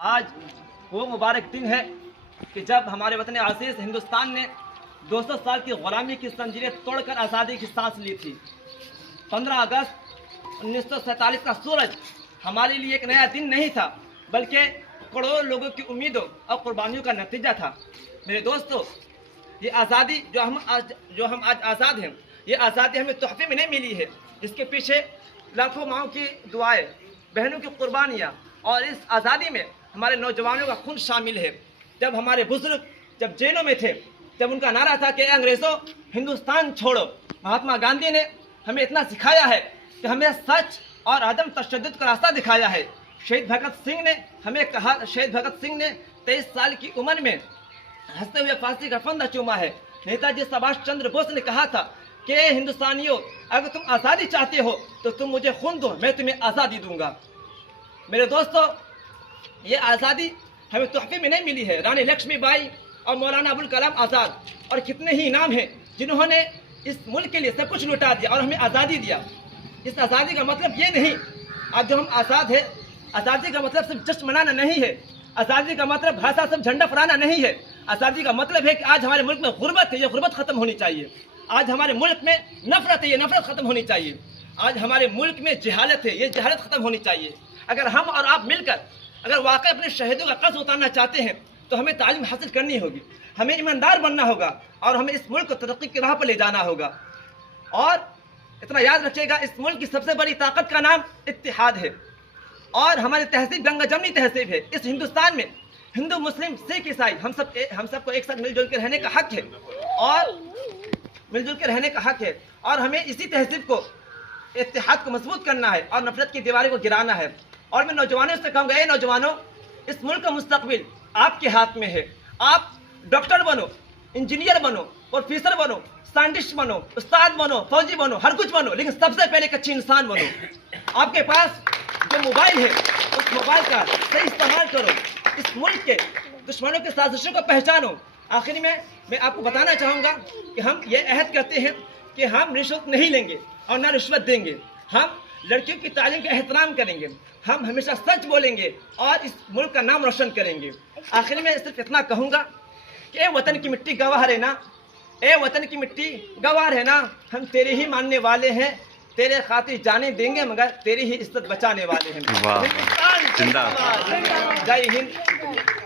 آج وہ مبارک دن ہے کہ جب ہمارے وطن عزیز ہندوستان نے 200 سال کی غلامی کی زنجیریں توڑ کر آزادی کی سانس لی تھی۔ 15 اگست 1947 کا سورج ہمارے لیے ایک نیا دن نہیں تھا، بلکہ کروڑوں لوگوں کی امیدوں اور قربانیوں کا نتیجہ تھا۔ میرے دوستو، یہ آزادی جو ہم آج آزاد ہیں، یہ آزادی ہمیں تحفے میں نہیں ملی ہے۔ اس کے پیچھے لاکھوں ماؤں کی دعائیں، بہنوں کی قربانیاں، اور اس آزادی میں ہمارے نوجوانوں کا خون شامل ہے۔ جب ہمارے بزرگ جب جیلوں میں تھے، جب ان کا نعرہ تھا کہ اے انگریزوں ہندوستان چھوڑو، مہاتما گاندھی نے ہمیں اتنا سکھایا ہے کہ ہمیں سچ اور عدم تشدد کا راستہ دکھایا ہے۔ شہید بھگت سنگھ نے ہمیں کہا، شہید بھگت سنگھ نے 23 سال کی عمر میں ہنستے ہوئے پھانسی کا پھندا چوما ہے۔ نیتا جی سبھاش چندر بوس نے کہا تھا کہ ہندوستانیوں، اگر تم آزادی چاہتے ہو تو تم مجھے خون دو، میں تمہیں آزادی دوں گا۔ میرے دوستو، یہ آزادی ہمیں تحفے میں نہیں ملی ہے۔ رانی لکشمی بائی اور مولانا ابوالکلام آزاد اور کتنے ہی نام ہیں جنہوں نے اس ملک کے لیے سب کچھ لوٹا دیا اور ہمیں آزادی دیا۔ اس آزادی کا مطلب یہ نہیں، اب جو ہم آزاد ہیں، آزادی کا مطلب صرف جشن منانا نہیں ہے، آزادی کا مطلب بھاشا صرف جھنڈا پھہرانا نہیں ہے۔ آزادی کا مطلب ہے کہ آج ہمارے ملک میں غربت ہے، یہ غربت ختم ہونی چاہیے۔ آج ہمارے ملک میں نفرت ہے، یہ نفرت ختم ہونی چاہیے۔ آج ہمارے ملک میں جہالت ہے، یہ جہالت ختم ہونی چاہیے۔ اگر ہم اور آپ مل کر اگر واقعی اپنے شہیدوں کا قرض اتارنا چاہتے ہیں تو ہمیں تعلیم حاصل کرنی ہوگی، ہمیں ایماندار بننا ہوگا، اور ہمیں اس ملک کو ترقی کی راہ پر لے جانا ہوگا۔ اور اتنا یاد رکھیے گا، اس ملک کی سب سے بڑی طاقت کا نام اتحاد ہے، اور ہماری تہذیب گنگا جمنی تہذیب ہے۔ اس ہندوستان میں ہندو، مسلم، سکھ، عیسائی ہم سب کو ایک ساتھ مل جل کے رہنے کا حق ہے، اور ہمیں اسی تہذیب کو، اتحاد کو مضبوط کرنا ہے اور نفرت کی دیواریں کو گرانا ہے۔ اور میں نوجوانوں سے کہوں گا، اے نوجوانوں، اس ملک کا مستقبل آپ کے ہاتھ میں ہے۔ آپ ڈاکٹر بنو، انجینئر بنو، پروفیسر بنو، سائنٹسٹ بنو، استاد بنو، فوجی بنو، ہر کچھ بنو، لیکن سب سے پہلے ایک اچھی انسان بنو۔ آپ کے پاس جو موبائل ہے، اس موبائل کا صحیح استعمال کرو، اس ملک کے دشمنوں کی سازشوں کو پہچانو۔ آخر میں آپ کو بتانا چاہوں گا کہ ہم یہ عہد کرتے ہیں کہ ہم رشوت نہیں لیں گے اور نہ رشوت دیں گے۔ ہم لڑکیوں کی تعلیم کا احترام کریں گے، ہم ہمیشہ سچ بولیں گے اور اس ملک کا نام روشن کریں گے۔ آخر میں صرف اتنا کہوں گا کہ اے وطن کی مٹی گواہ رہنا، اے وطن کی مٹی گواہ رہنا، ہم تیرے ہی ماننے والے ہیں، تیرے خاطر جانے دیں گے، مگر تیری ہی عزت بچانے والے ہیں۔ ہندوستان زندہ باد، جے ہند۔